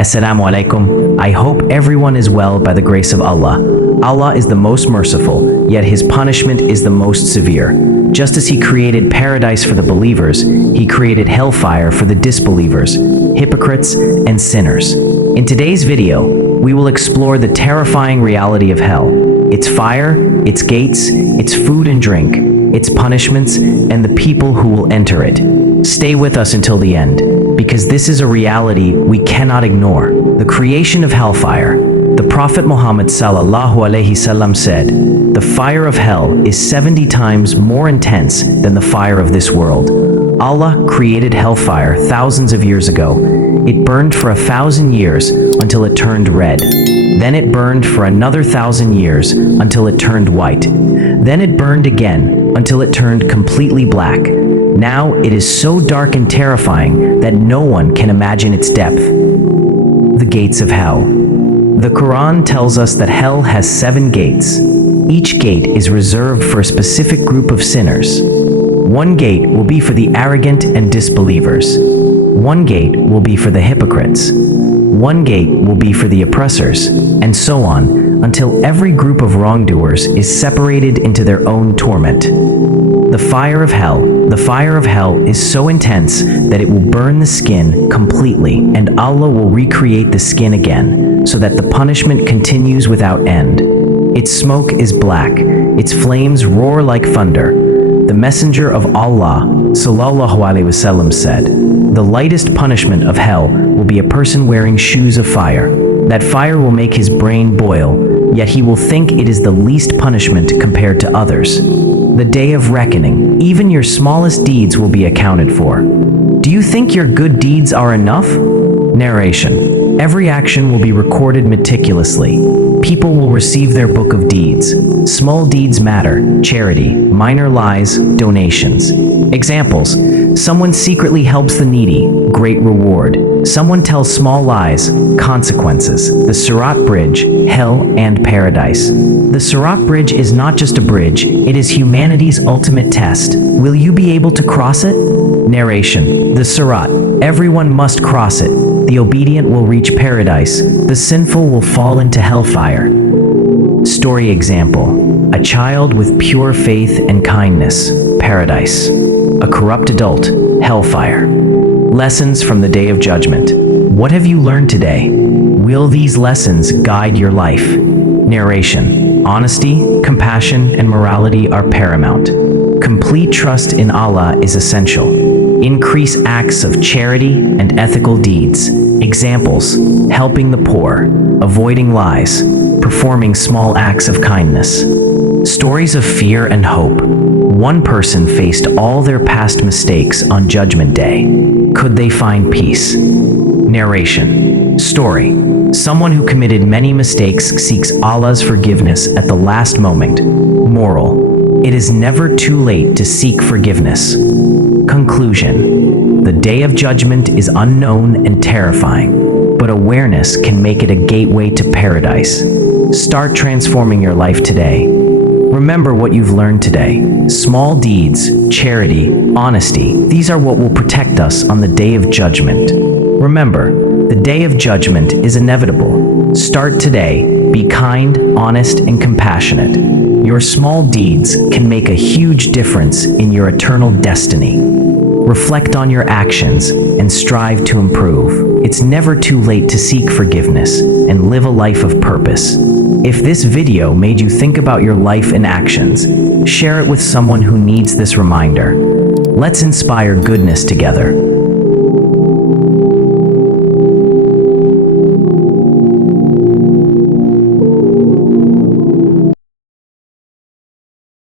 Assalamu alaikum. I hope everyone is well by the grace of Allah. Allah is the most merciful, yet His punishment is the most severe. Just as He created paradise for the believers, He created hellfire for the disbelievers, hypocrites, and sinners. In today's video, we will explore the terrifying reality of hell, its fire, its gates, its food and drink, its punishments, and the people who will enter it. Stay with us until the end, because this is a reality we cannot ignore. The creation of hellfire. The Prophet Muhammad sallallahu alaihi wasallam said, "The fire of hell is 70 times more intense than the fire of this world." Allah created hellfire thousands of years ago. It burned for 1,000 years until it turned red. Then it burned for another 1,000 years until it turned white. Then it burned again until it turned completely black. Now it is so dark and terrifying that no one can imagine its depth. The gates of hell. The Quran tells us that hell has 7 gates. Each gate is reserved for a specific group of sinners. One gate will be for the arrogant and disbelievers. One gate will be for the hypocrites. One gate will be for the oppressors, and so on, until every group of wrongdoers is separated into their own torment. The fire of hell. The fire of hell is so intense that it will burn the skin completely, and Allah will recreate the skin again, so that the punishment continues without end. Its smoke is black. Its flames roar like thunder. The Messenger of Allah sallallahu alaihi wasallam said, "The lightest punishment of hell will be a person wearing shoes of fire. That fire will make his brain boil, yet he will think it is the least punishment compared to others." The day of reckoning. Even your smallest deeds will be accounted for. Do you think your good deeds are enough? Narration. Every action will be recorded meticulously. People will receive their book of deeds. Small deeds matter, charity, minor lies, donations. Examples. Someone secretly helps the needy, great reward. Someone tells small lies, consequences. The Sirat Bridge, hell and paradise. The Sirat Bridge is not just a bridge, it is humanity's ultimate test. Will you be able to cross it? Narration. The Sirat. Everyone must cross it. The obedient will reach paradise. The sinful will fall into hellfire. Story example. A child with pure faith and kindness, paradise. A corrupt adult, hellfire. Lessons from the Day of Judgment. What have you learned today? Will these lessons guide your life? Narration. Honesty, compassion, and morality are paramount. Complete trust in Allah is essential. Increase acts of charity and ethical deeds. Examples. Helping the poor, avoiding lies, performing small acts of kindness. Stories of fear and hope. One person faced all their past mistakes on Judgment Day. Could they find peace? Narration. Story. Someone who committed many mistakes seeks Allah's forgiveness at the last moment. Moral. It is never too late to seek forgiveness. Conclusion. The Day of Judgment is unknown and terrifying, but awareness can make it a gateway to paradise. Start transforming your life today. Remember what you've learned today. Small deeds, charity, honesty, these are what will protect us on the Day of Judgment. Remember, the Day of Judgment is inevitable. Start today. Be kind, honest, and compassionate. Your small deeds can make a huge difference in your eternal destiny. Reflect on your actions and strive to improve. It's never too late to seek forgiveness and live a life of purpose. If this video made you think about your life and actions, share it with someone who needs this reminder. Let's inspire goodness together.